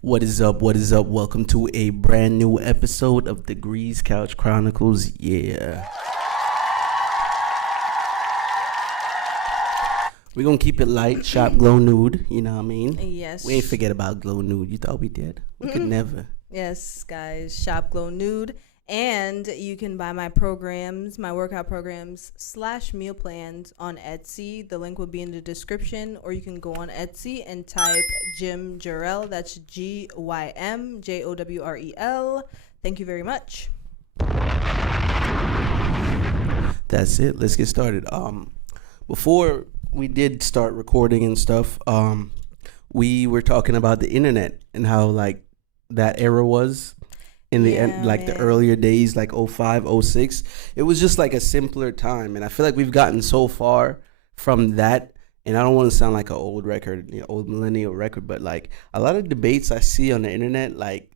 What is up? What is up? Welcome to a brand new episode of Degrees Couch Chronicles. Yeah. We're going to keep it light. Shop Glow Nude. You know what I mean? Yes. We ain't forget about Glow Nude. You thought we did? We could never. Yes, guys. Shop Glow Nude. And you can buy my programs, my workout programs / meal plans on Etsy. The link will be in the description. Or you can go on Etsy and type Jim Jarrell. That's GYMJOWREL. Thank you very much. That's it. Let's get started. Before we did start recording and stuff, we were talking about the internet and how like that era was in the end, like the earlier days, like 05, 06. It was just like a simpler time, and I feel like we've gotten so far from that. And I don't want to sound like an old record, old millennial record, but like a lot of debates I see on the internet, like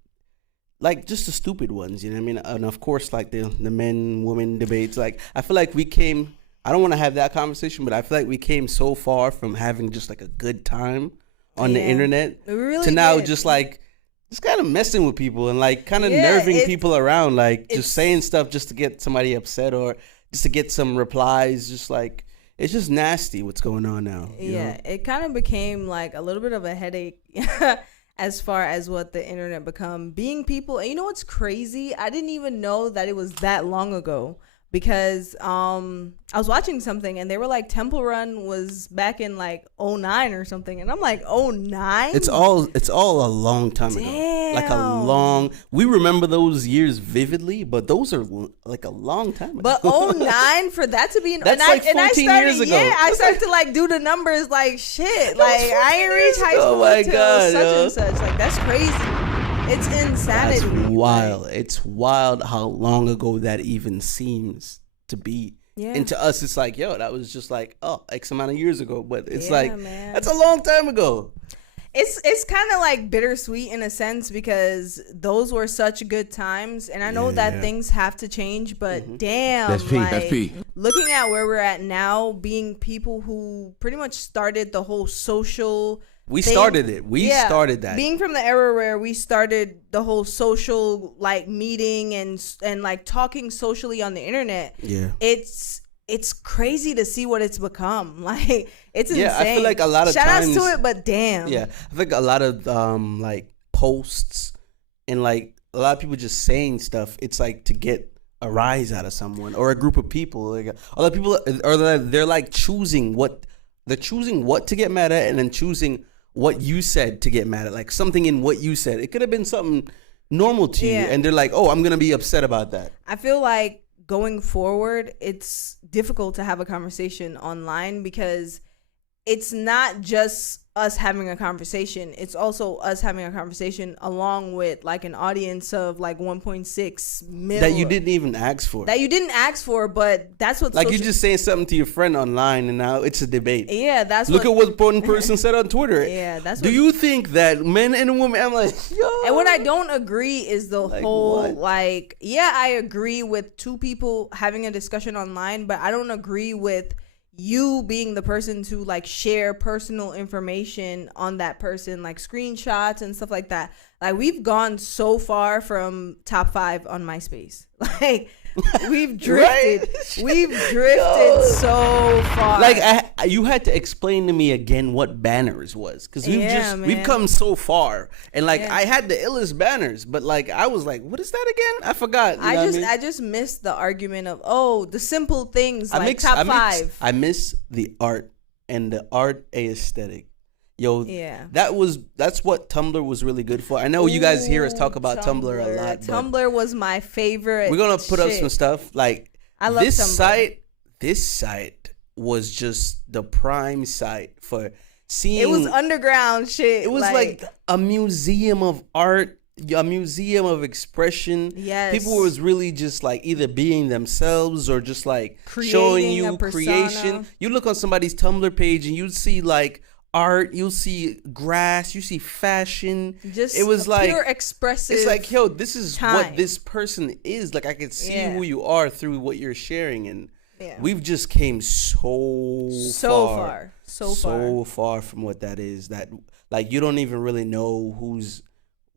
just the stupid ones, you know what I mean? And of course, like the men women debates, like I feel like we came. I don't want to have that conversation, but I feel like we came so far from having just like a good time on the internet to now just like just kind of messing with people and like kind of nerving people around, like just saying stuff just to get somebody upset or just to get some replies. Just like it's just nasty what's going on now. Yeah, it kind of became like a little bit of a headache as far as what the internet become being people. And you know what's crazy? I didn't even know that it was that long ago. Because I was watching something and they were like Temple Run was back in like 09 or something, and I'm like 09? It's all a long time ago. Like we remember those years vividly, but those are like a long time ago. But 09 for that to be that's like 14 years ago. Yeah, I started to like do the numbers like shit. Like I ain't reached high school until such and such. Like that's crazy. It's insanity. That's wild. Like, it's wild how long ago that even seems to be. Yeah. And to us, it's like, yo, that was just like, X amount of years ago. But it's that's a long time ago. It's kind of like bittersweet in a sense because those were such good times. And I know that things have to change, but damn. That's P. Looking at where we're at now, being people who pretty much started the whole social We started it. We started that. Being from the era where we started the whole social like meeting and like talking socially on the internet. Yeah. It's crazy to see what it's become. Like it's insane. I feel like a lot of shout times, outs to it, but damn. Yeah. I think a lot of like posts and like a lot of people just saying stuff, it's like to get a rise out of someone or a group of people. Like a lot of people they're like choosing what to get mad at and then choosing what you said to get mad at, like something in what you said. It could have been something normal to you, and they're like, oh, I'm going to be upset about that. I feel like going forward, it's difficult to have a conversation online because it's not just us having a conversation. It's also us having a conversation along with like an audience of like 1.6 million. That you didn't even ask for. But that's what like you're just saying something to your friend online and now it's a debate. Yeah, that's Look at what one person said on Twitter. Yeah, that's Do you think that men and women, I'm like, yo. And what I don't agree is the like whole what? Like, yeah, I agree with two people having a discussion online, but I don't agree with you being the person to like share personal information on that person, like screenshots and stuff like that. Like we've gone so far from top 5 on MySpace. Like we've drifted. Right? We've drifted so far. Like you had to explain to me again what banners was, because we've come so far, and like I had the illest banners, but like I was like, what is that again? I forgot. I just missed the argument of the simple things like top 5. I miss the art and the art aesthetic. Yo, that's what Tumblr was really good for. I know you guys hear us talk about Tumblr a lot. Tumblr was my favorite. We're gonna put up some stuff. Like I love Tumblr. This site was just the prime site for seeing. It was underground shit. It was like a museum of art, a museum of expression. Yes, people was really just like either being themselves or just like showing you creation. You look on somebody's Tumblr page and you see like art, you'll see grass, you see fashion. Just it was like pure expressive. It's like, yo, this is time. what this person is. Like I can see who you are through what you're sharing, and we've just came so far from what that is. That like you don't even really know who's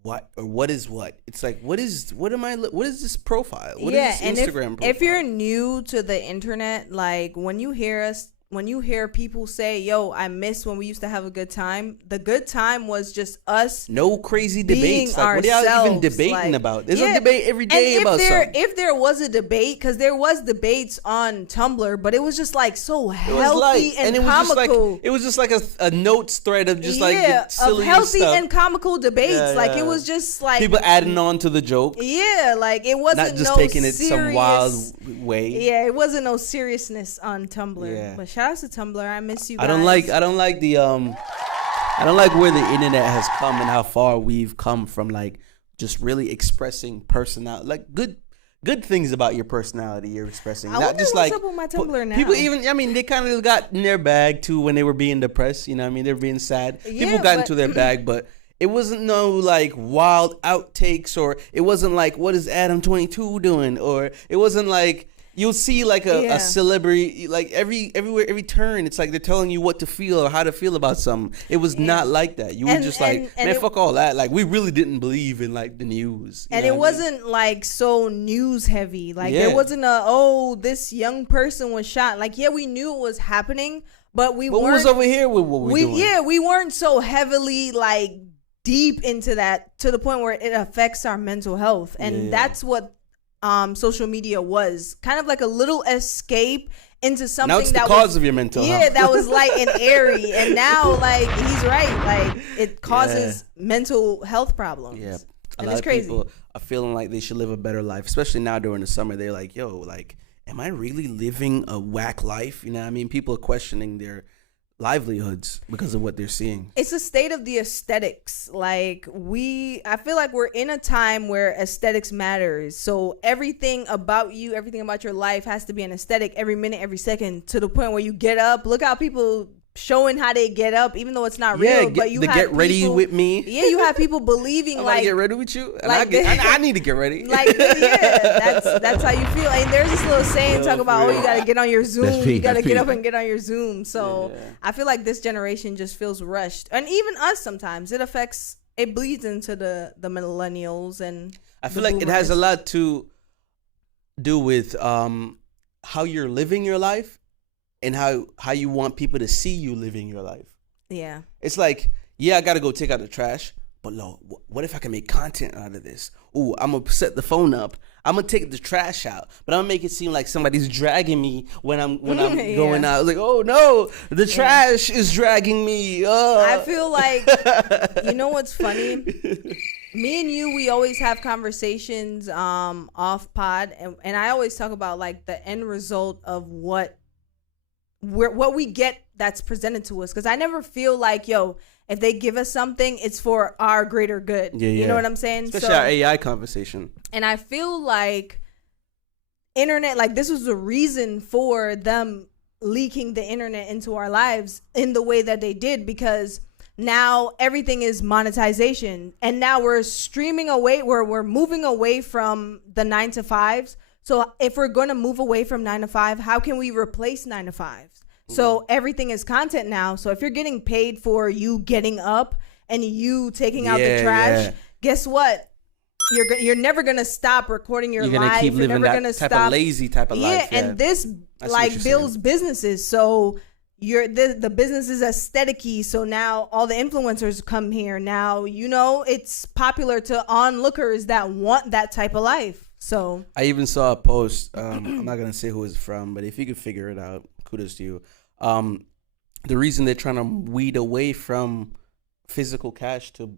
what or what is what. It's like what is this profile? What is this Instagram profile? If you're new to the internet, like when you hear people say, yo, I miss when we used to have a good time. The good time was just us. No crazy debates. Like, what are y'all even debating about? There's a debate every day about something. If there was a debate, because there was debates on Tumblr, but it was just like so healthy and comical. It was just like a notes thread of just like silly of healthy stuff. and comical debates. Like it was just like people adding on to the joke. Yeah, like it wasn't not just no taking it serious, some wild way. Yeah, it wasn't no seriousness on Tumblr. Yeah. But shout out to Tumblr. I miss you guys. I don't like where the internet has come and how far we've come from like just really expressing personality, like good things about your personality you're expressing. Not just like what's up with my Tumblr now. People even, I mean, they kind of got in their bag too when they were being depressed. You know what I mean? They were being sad. People got into their bag, but it wasn't no like wild outtakes, or it wasn't like what is Adam 22 doing, or it wasn't like you'll see like a celebrity like every turn. It's like they're telling you what to feel or how to feel about something. It was not like that. You were just like, man, fuck all that. Like we really didn't believe in like the news. And it wasn't like so news heavy. Like there wasn't this young person was shot. Like we knew it was happening, but we weren't. What was over here with what we doing? Yeah, we weren't so heavily like deep into that to the point where it affects our mental health, and that's what social media was kind of like a little escape into something now it's the cause of your mental health. Yeah, that was light and airy, and now like he's right, like it causes mental health problems. Yeah, a lot of people are feeling like they should live a better life, especially now during the summer. They're like, yo, like, am I really living a whack life? You know what I mean? People are questioning their livelihoods because of what they're seeing. It's a state of the aesthetics. Like I feel like we're in a time where aesthetics matters. So everything about you, everything about your life has to be an aesthetic every minute, every second, to the point where you get up. Look how people showing how they get up, even though it's not real. But you have get ready people, with me. Yeah, you have people believing like get ready with you. And like I need to get ready. Like that's how you feel. And there's this little saying talk about you gotta get on your Zoom. You gotta get up and get on your Zoom. So I feel like this generation just feels rushed, and even us sometimes it bleeds into the millennials, and I feel like it has a lot to do with how you're living your life. And how you want people to see you living your life. Yeah. It's like, I got to go take out the trash. But no, what if I can make content out of this? Ooh, I'm going to set the phone up. I'm going to take the trash out. But I'm going to make it seem like somebody's dragging me when I'm going out. Like, oh, no, the trash is dragging me. I feel like, you know what's funny? Me and you, we always have conversations off pod. And I always talk about like the end result of what we get that's presented to us, because I never feel like if they give us something, it's for our greater good. You know what I'm saying? Especially our AI conversation. And I feel like internet, like this was the reason for them leaking the internet into our lives in the way that they did, because now everything is monetization, and now we're we're moving away from the 9 to 5s. So if we're going to move away from 9 to 5, how can we replace 9 to 5s? So everything is content now. So if you're getting paid for you getting up and you taking out the trash, guess what? You're never going to stop recording your life. You're going to keep living that type of lazy type of life. Yeah, and this like builds businesses. So the business is aesthetic-y. So now all the influencers come here. Now, it's popular to onlookers that want that type of life. So I even saw a post. I'm not gonna say who it's from, but if you could figure it out, kudos to you. The reason they're trying to weed away from physical cash to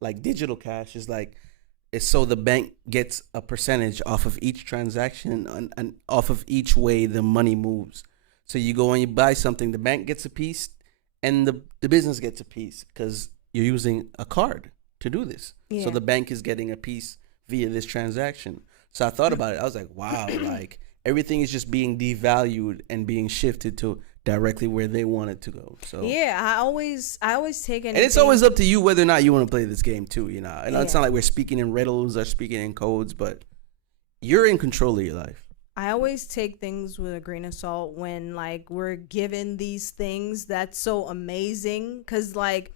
like digital cash is like it's so the bank gets a percentage off of each transaction and off of each way the money moves. So you go and you buy something, the bank gets a piece, and the business gets a piece because you're using a card to do this. Yeah. So the bank is getting a piece via this transaction. So I thought about it. I was like, wow, like everything is just being devalued and being shifted to directly where they want it to go. So yeah, I always take anything. And it's always up to you whether or not you want to play this game too, you know. And it's not like we're speaking in riddles or speaking in codes, but you're in control of your life. I always take things with a grain of salt when like we're given these things that's so amazing, because like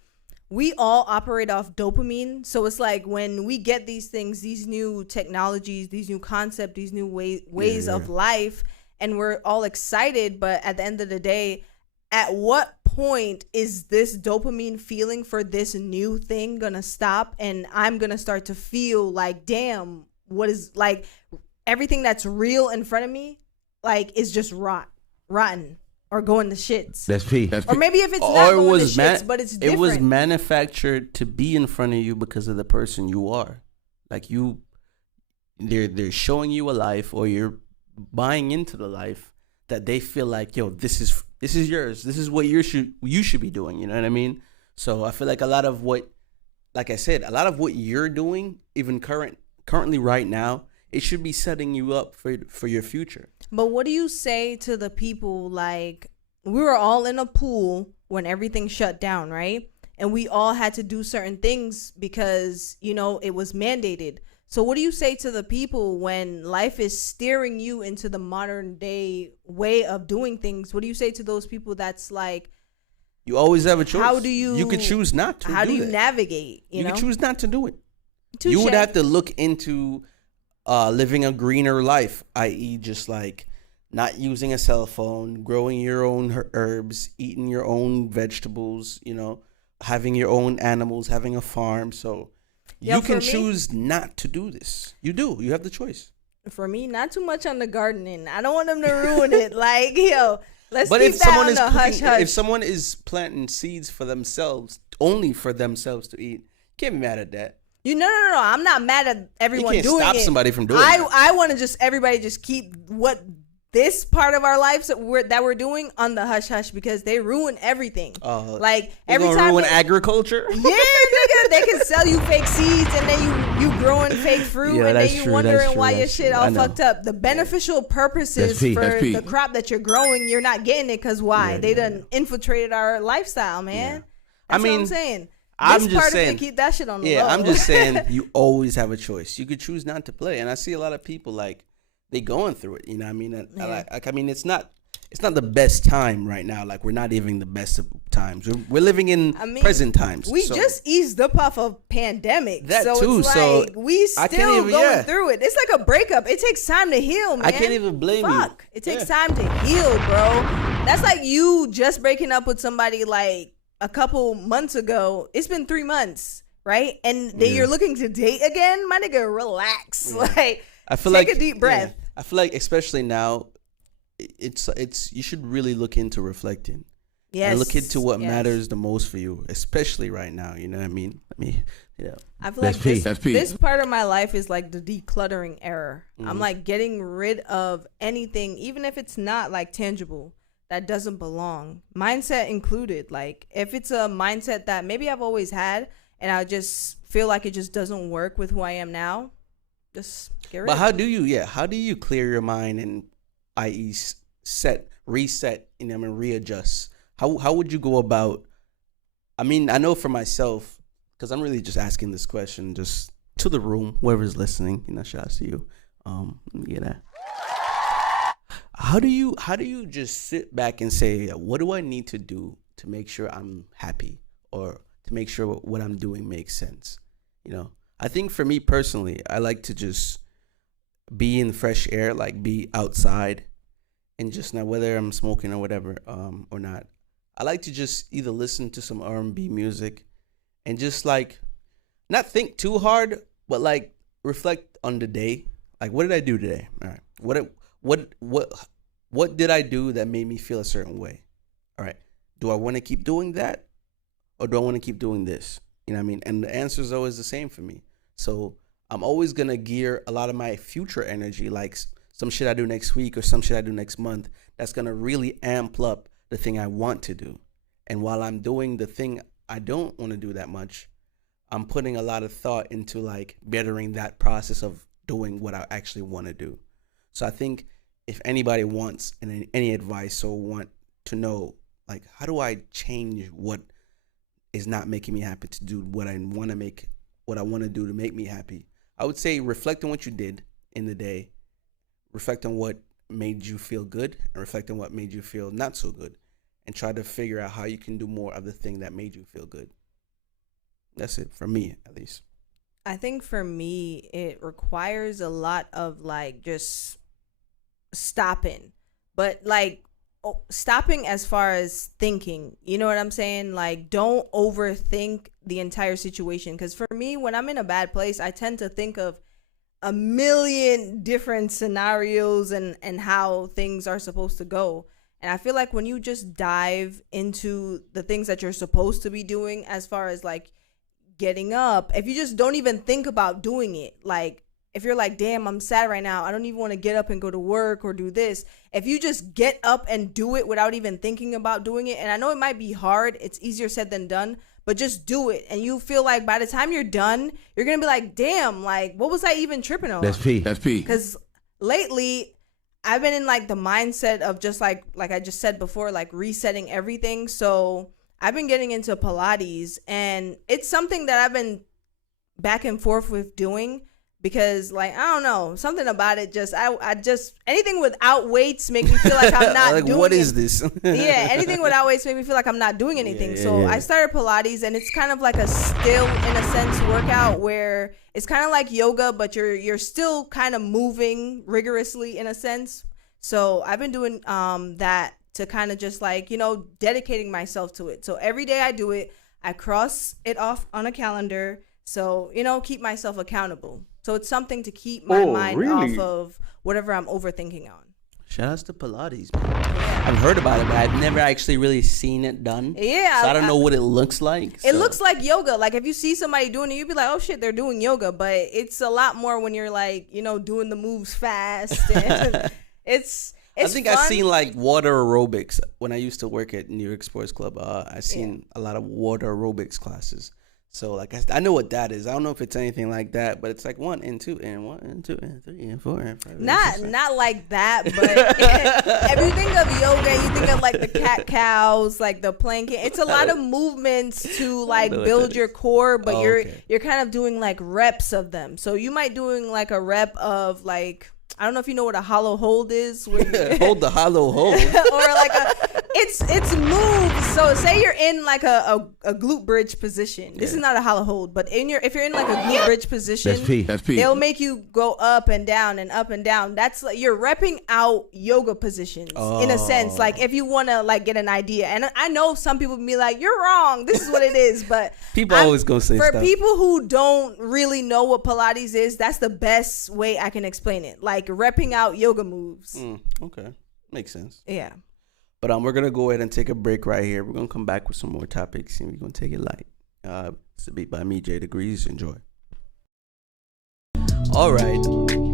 we all operate off dopamine. So it's like when we get these things, these new technologies, these new concepts, these new ways of life, and we're all excited, but at the end of the day, at what point is this dopamine feeling for this new thing gonna stop, and I'm gonna start to feel like, damn, what is like everything that's real in front of me like is just rotten or going to shits. That's P. Or maybe if it's not going to shits, but it's different. It was manufactured to be in front of you because of the person you are. Like they're showing you a life, or you're buying into the life that they feel like, yo, this is yours. This is what you should be doing. You know what I mean? So I feel like a lot of what you're doing, even currently right now, it should be setting you up for your future. But what do you say to the people, like, we were all in a pool when everything shut down, right? And we all had to do certain things because, you know, it was mandated. So what do you say to the people when life is steering you into the modern day way of doing things? What do you say to those people that's like, you always have a choice. How do you... You could choose not to. How do you navigate? You know? Could choose not to do it. Touché. You would have to look into living a greener life, i.e. just like not using a cell phone, growing your own herbs, eating your own vegetables, you know, having your own animals, having a farm. So you can choose not to do this. You do. You have the choice. For me, not too much on the gardening. I don't want them to ruin it. Like, yo, let's but keep if that someone on is the hush hush. If someone is planting seeds for themselves, only for themselves to eat, can't be mad at that. No. I'm not mad at everyone doing it. You can't stop somebody from doing it. I want to just everybody just keep what this part of our lives that we're doing on the hush hush, because they ruin everything. Like every time ruin agriculture. Yeah, nigga, they can sell you fake seeds and then you growing fake fruit, and then you wondering why your shit all fucked up. The beneficial purposes for the crop that you're growing, you're not getting it because why? They done infiltrated our lifestyle, man. That's what I'm saying. I'm just saying, keep that shit on the low. I'm just saying, you always have a choice. You could choose not to play, and I see a lot of people like they going through it. You know what I mean? I mean, it's not the best time right now. Like, we're not even the best of times. We're living in present times. We just eased up off of pandemic. That so too. It's so like we still going through it. It's like a breakup. It takes time to heal, man. I can't even blame you. It takes time to heal, bro. That's like you just breaking up with somebody like a couple months ago. It's been 3 months, right? And then you're looking to date again. My nigga, relax. Like, I feel take a deep breath. I feel like, especially now, it's you should really look into reflecting. Yes. And look into what matters the most for you, especially right now. You know what I mean? I feel like this part of my life is like the decluttering era. I'm like getting rid of anything, even if it's not like tangible, that doesn't belong, mindset included. Like, if it's a mindset that maybe I've always had and I just feel like it just doesn't work with who I am now, just get rid of it. But how do you clear your mind and, i.e., reset, you know, and readjust? How would you go about? I mean, I know for myself, because I'm really just asking this question just to the room, whoever's listening, you know, shout out to you. Let me get that. How do you just sit back and say, what do I need to do to make sure I'm happy, or to make sure what I'm doing makes sense? You know, I think for me personally, I like to just be in fresh air, like be outside, and just not whether I'm smoking or whatever, or not. I like to just either listen to some R&B music and just like not think too hard, but like reflect on the day. Like, what did I do today? All right. What did I do that made me feel a certain way? All right. Do I want to keep doing that, or do I want to keep doing this? You know what I mean? And the answer is always the same for me. So I'm always going to gear a lot of my future energy, like some shit I do next week or some shit I do next month, that's going to really amp up the thing I want to do. And while I'm doing the thing I don't want to do that much, I'm putting a lot of thought into like bettering that process of doing what I actually want to do. So I think if anybody wants any advice or want to know, like, how do I change what is not making me happy to do what I want to do to make me happy? I would say reflect on what you did in the day, reflect on what made you feel good, and reflect on what made you feel not so good, and try to figure out how you can do more of the thing that made you feel good. That's it for me, at least. I think for me, it requires a lot of like just stopping, but like stopping as far as thinking, you know what I'm saying? Like, don't overthink the entire situation. Because for me, when I'm in a bad place, I tend to think of a million different scenarios and how things are supposed to go. And I feel like when you just dive into the things that you're supposed to be doing, as far as like getting up, if you just don't even think about doing it, like if you're like, damn, I'm sad right now, I don't even want to get up and go to work or do this. If you just get up and do it without even thinking about doing it, and I know it might be hard, it's easier said than done, but just do it. And you feel like by the time you're done, you're going to be like, damn, like, what was I even tripping on? That's P. Because lately, I've been in like the mindset of just like I just said before, like resetting everything. So I've been getting into Pilates, and it's something that I've been back and forth with doing. Because, like, I don't know, something about it just, I just, anything without weights make me feel like I'm not like, doing what it. is this? Yeah, anything without weights make me feel like I'm not doing anything. So I started Pilates, and it's kind of like a still, in a sense, workout where it's kind of like yoga, but you're still kind of moving rigorously in a sense. So I've been doing that to kind of just like, you know, dedicating myself to it. So every day I do it, I cross it off on a calendar. So, you know, keep myself accountable. So it's something to keep my mind off of whatever I'm overthinking on. Shout outs to Pilates, man. I've heard about it, but I've never actually really seen it done. Yeah. So I don't know what it looks like. It looks like yoga. Like if you see somebody doing it, you'd be like, oh shit, they're doing yoga. But it's a lot more when you're like, you know, doing the moves fast. And it's I think fun. I've seen like water aerobics when I used to work at New York Sports Club. I've seen a lot of water aerobics classes. So like I know what that is. I don't know if it's anything like that, but it's like 1 and 2 and 1 and 2 and 3 and 4 and 5. Not like that, but if you think of yoga, you think of like the cat cows, like the planking. It's a lot of movements to like build your core, but you're kind of doing like reps of them. So you might doing like a rep of like, I don't know if you know what a hollow hold is. Where you hold the hollow hold. Or like it's moves. So say you're in like a glute bridge position. This is not a hollow hold, but if you're in like a glute bridge position, That's P. they'll make you go up and down and up and down. That's like you're repping out yoga positions in a sense. Like if you want to like get an idea. And I know some people be like, you're wrong. This is what it is. But people always gonna say for stuff. people who don't really know what Pilates is, that's the best way I can explain it. Like repping out yoga moves. Okay, makes sense. Yeah. But we're gonna go ahead and take a break right here. We're gonna come back with some more topics, and we're gonna take it light. It's a beat by me, J Degrees. Enjoy. All right,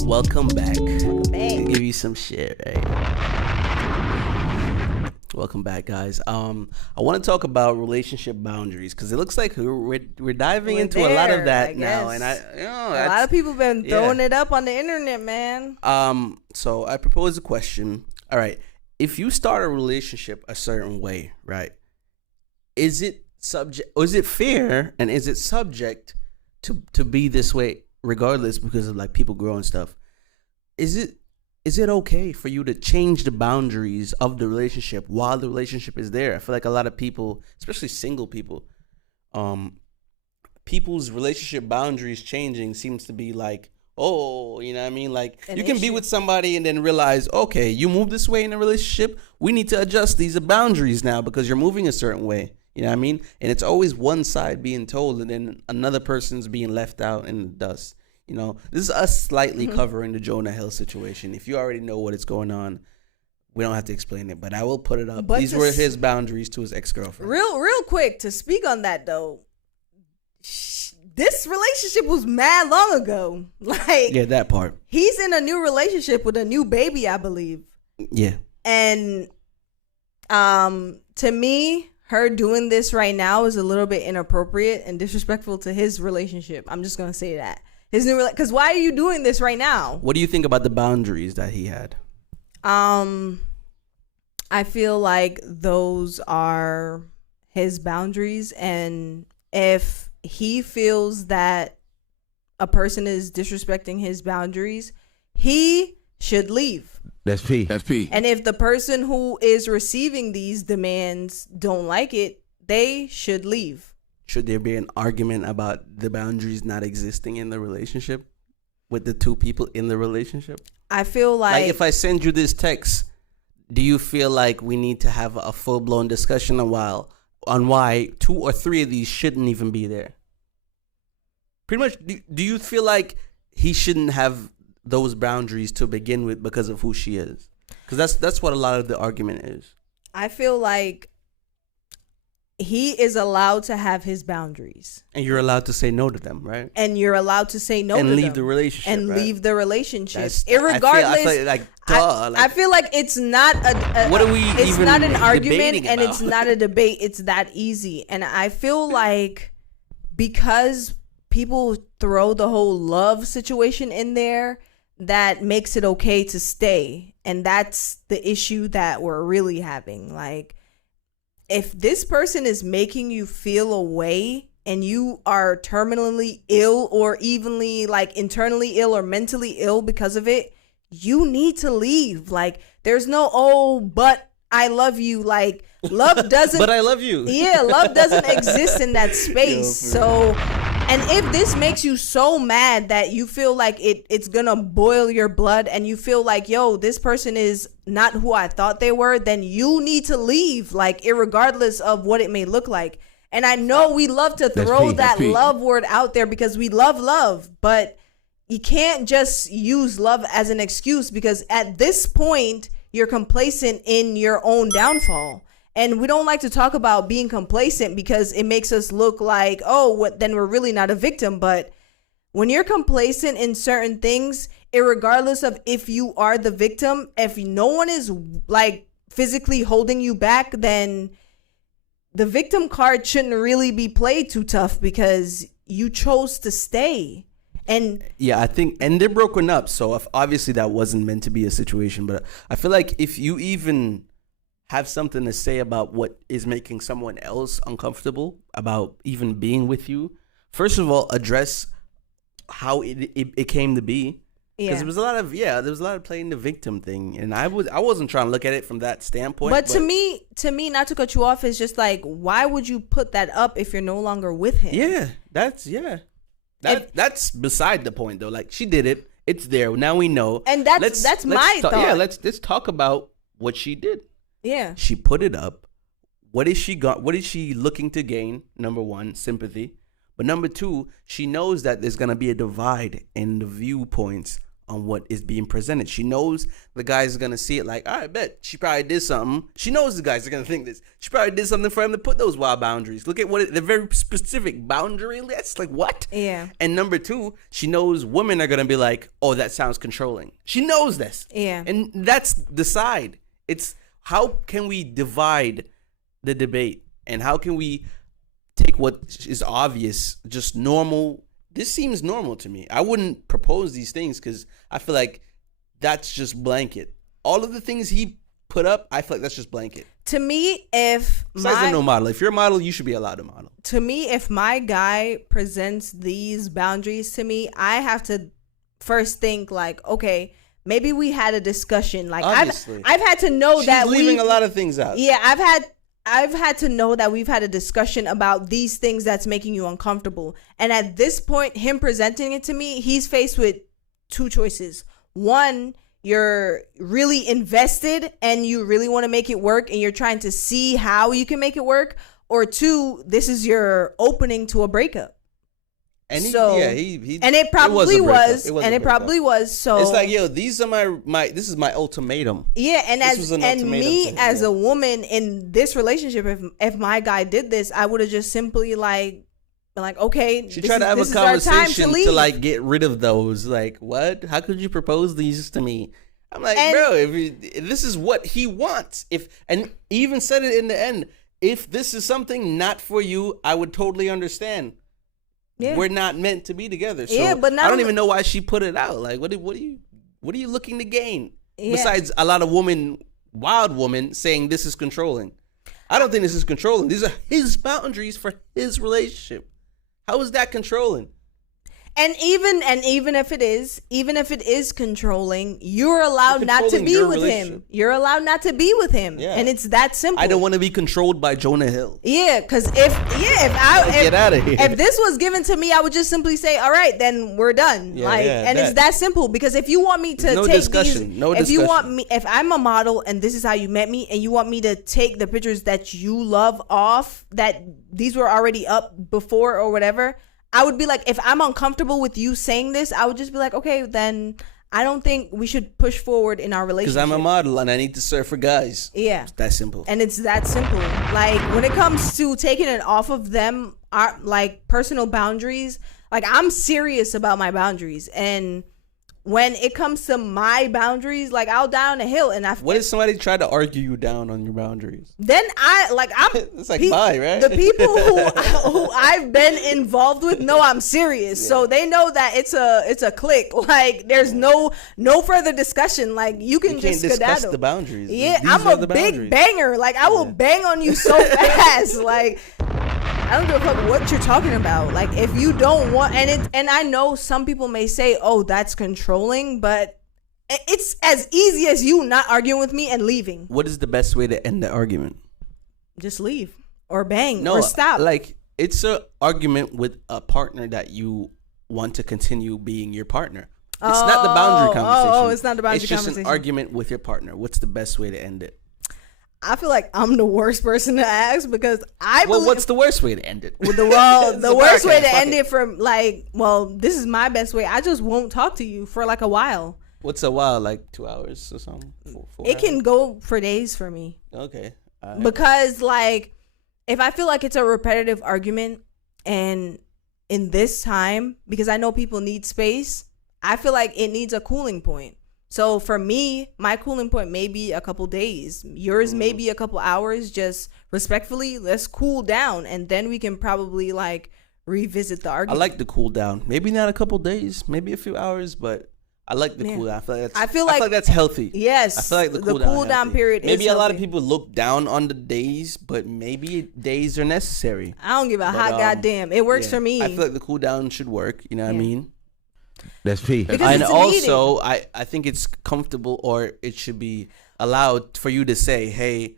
welcome back. I'll give you some shit, right? Welcome back, guys. I want to talk about relationship boundaries because it looks like we're diving into a lot of that now, and a lot of people been throwing it up on the internet, man. So I propose a question. All right. If you start a relationship a certain way, right? Is it fair, and is it subject to be this way regardless because of like people grow and stuff? Is it okay for you to change the boundaries of the relationship while the relationship is there? I feel like a lot of people, especially single people, people's relationship boundaries changing seems to be like, oh, you know what I mean? Like you can be with somebody and then realize, okay, you move this way in a relationship. We need to adjust these boundaries now because you're moving a certain way. You know what I mean? And it's always one side being told and then another person's being left out in the dust. You know, this is us slightly covering the Jonah Hill situation. If you already know what is going on, we don't have to explain it, but I will put it up. But these were his boundaries to his ex-girlfriend. Real quick, to speak on that though, this relationship was mad long ago. Like, yeah, that part. He's in a new relationship with a new baby, I believe. Yeah. And to me, her doing this right now is a little bit inappropriate and disrespectful to his relationship. I'm just gonna say that. His new because why are you doing this right now? What do you think about the boundaries that he had? I I feel like those are his boundaries, and if he feels that a person is disrespecting his boundaries, he should leave. That's P. And if the person who is receiving these demands don't like it, they should leave. Should there be an argument about the boundaries not existing in the relationship with the two people in the relationship? I feel like if I send you this text, do you feel like we need to have a full-blown discussion on why 2 or 3 of these shouldn't even be there? Pretty much, do you feel like he shouldn't have those boundaries to begin with because of who she is? Because that's what a lot of the argument is. I feel like he is allowed to have his boundaries. And you're allowed to say no to them, right? And you're allowed to say no to them. And leave the relationship, and right? leave the relationship. Irregardless, I feel like it's not what are we it's even not an argument debating and about? it's not a debate. It's that easy. And I feel like because people throw the whole love situation in there, that makes it okay to stay. And that's the issue that we're really having. Like, if this person is making you feel a way and you are terminally ill or evenly like internally ill or mentally ill because of it, you need to leave. Like, there's no, but I love you. Like, love doesn't but I love you. Yeah, love doesn't exist in that space. And if this makes you so mad that you feel like it's gonna boil your blood and you feel like, yo, this person is not who I thought they were, then you need to leave, like, irregardless of what it may look like. And I know we love to throw that love word out there because we love, but you can't just use love as an excuse, because at this point you're complacent in your own downfall. And we don't like to talk about being complacent because it makes us look like, then we're really not a victim. But when you're complacent in certain things, irregardless of if you are the victim, if no one is like physically holding you back, then the victim card shouldn't really be played too tough because you chose to stay. And yeah, I think, and they're broken up. So obviously that wasn't meant to be a situation. But I feel like if you even have something to say about what is making someone else uncomfortable about even being with you, first of all, address how it came to be. Because there was a lot of playing the victim thing, and I wasn't trying to look at it from that standpoint. But to me, not to cut you off, is just like, why would you put that up if you're no longer with him? Yeah, that's beside the point though. Like, she did it, it's there now, we know, and that's my thought. Yeah, let's talk about what she did. Yeah. She put it up. What is she looking to gain? Number one, sympathy. But number two, she knows that there's going to be a divide in the viewpoints on what is being presented. She knows the guys are going to see it like, I bet she probably did something. She knows the guys are going to think this. She probably did something for him to put those wild boundaries. Look at the very specific boundary list. Like, what? Yeah. And number two, she knows women are going to be like, oh, that sounds controlling. She knows this. Yeah. And that's the side. It's, how can we divide the debate, and how can we take what is obvious, just normal? This seems normal to me. I wouldn't propose these things because I feel like that's just blanket. All of the things he put up, I feel like that's just blanket. To me, if no model. If you're a model, you should be allowed to model. To me, if my guy presents these boundaries to me, I have to first think like, okay, maybe we had a discussion. Like, obviously. I've had to know She's that leaving a lot of things out. Yeah, I've had to know that we've had a discussion about these things that's making you uncomfortable. And at this point, him presenting it to me, he's faced with two choices. One, you're really invested and you really want to make it work and you're trying to see how you can make it work. Or two, this is your opening to a breakup. And it probably was. So it's like, yo, these are this is my ultimatum. Yeah, and as a woman in this relationship, if my guy did this, I would have just simply like okay. She tried to have a conversation to like get rid of those. Like, what? How could you propose these to me? I'm like, bro, if this is what he wants, and even said it in the end, if this is something not for you, I would totally understand. Yeah. We're not meant to be together. So yeah, but I don't even know why she put it out. Like, what are you looking to gain? Yeah. Besides a lot of women wild woman saying this is controlling. I don't think this is controlling. These are his boundaries for his relationship. How is that controlling? And even if it is controlling, you're allowed not to be with him. You're allowed not to be with him, and it's that simple. I don't want to be controlled by Jonah Hill. Yeah, because if get out of here. If this was given to me, I would just simply say, all right, then we're done. It's that simple. Because if you want me to if I'm a model and this is how you met me, and you want me to take the pictures that you love off, that these were already up before or whatever, I would be like, if I'm uncomfortable with you saying this, I would just be like, okay, then I don't think we should push forward in our relationship. Because I'm a model and I need to serve for guys. Yeah. It's that simple. And it's that simple. Like, when it comes to taking it off of them, like, personal boundaries, like, I'm serious about my boundaries. And when it comes to my boundaries, like, I'll die on a hill. And what if somebody tried to argue you down on your boundaries? Then I'm it's like bye, right? The people who I've been involved with know I'm serious, so they know that it's a click. Like, there's no further discussion. Like, you can't just discuss the boundaries. Yeah, I'm a big banger. Like, I will bang on you so fast. Like, I don't give a fuck what you're talking about. Like, if you don't want, and I know some people may say, oh, that's controlling, but it's as easy as you not arguing with me and leaving. What is the best way to end the argument? Just leave or bang or stop. Like, it's an argument with a partner that you want to continue being your partner. It's not the boundary conversation. It's not the boundary conversation. It's just an argument with your partner. What's the best way to end it? I feel like I'm the worst person to ask, because what's the worst way to end it? The worst way to end it this is my best way. I just won't talk to you for like a while. What's a while? Like 2 hours or something? 4 it can go for days for me. Okay. Right. Because, like, if I feel like it's a repetitive argument, and in this time, because I know people need space, I feel like it needs a cooling point. So for me, my cooling point may be a couple days. Yours may be a couple hours. Just respectfully, let's cool down, and then we can probably, like, revisit the argument. I like the cool down. Maybe not a couple days, maybe a few hours, but I like the cool down. I feel like that's healthy. Yes. I feel like the cool down period maybe a lot of people look down on the days, but maybe days are necessary. I don't give a hot goddamn. It works for me. I feel like the cool down should work. You know what I mean? That's P. And also, I think it's comfortable, or it should be allowed for you to say, hey,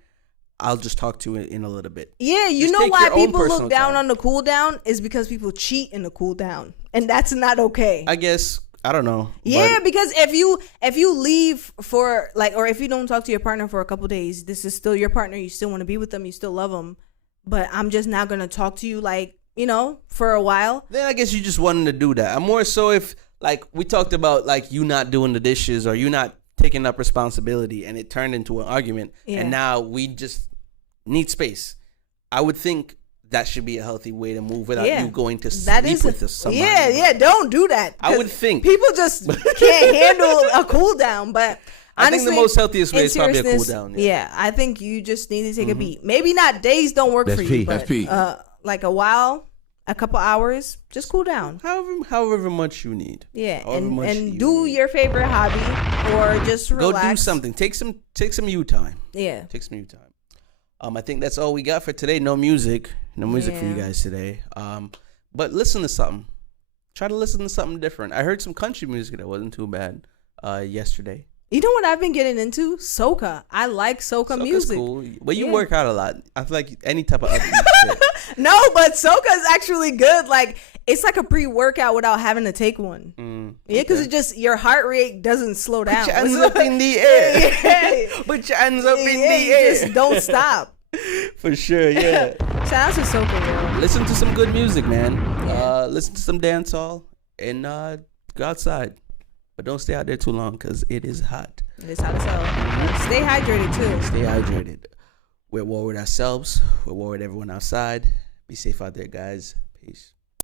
I'll just talk to you in a little bit. Yeah, you know why people look down on the cool down is because people cheat in the cool down, and that's not okay. I guess, I don't know. Yeah, because if you leave for, like, or if you don't talk to your partner for a couple days, this is still your partner. You still want to be with them. You still love them, but I'm just not gonna talk to you, like, you know, for a while. Then I guess you just wanted to do that. I'm more so if, like, we talked about, like, you not doing the dishes or you not taking up responsibility, and it turned into an argument, and now we just need space. I would think that should be a healthy way to move without you going to sleep with somebody. Yeah, don't do that. I would think. People just can't handle a cool down, but honestly, I think the most healthiest way is probably a cool down. Yeah, I think you just need to take a beat. Maybe not days don't work for you, but like a while, a couple hours, just cool down. However much you need. Yeah, and do your favorite hobby, or just relax. Go do something. Take some you time. Yeah. Take some you time. I think that's all we got for today. No music for you guys today. But listen to something. Try to listen to something different. I heard some country music that wasn't too bad yesterday. You know what I've been getting into? Soca. I like soca music. Cool. Well, you work out a lot. I feel like any type of other shit. No, but soca is actually good. Like, it's like a pre-workout without having to take one. Yeah, because it just, your heart rate doesn't slow down. Put your hands up in the air. Put your hands up in the air. Just don't stop. For sure, yeah. Shout out to soca, yo. Listen to some good music, man. Listen to some dancehall, and go outside. But don't stay out there too long, because it is hot. It is hot as hell. Stay hydrated, too. Stay hydrated. We're at war with ourselves. We're at war with everyone outside. Be safe out there, guys. Peace.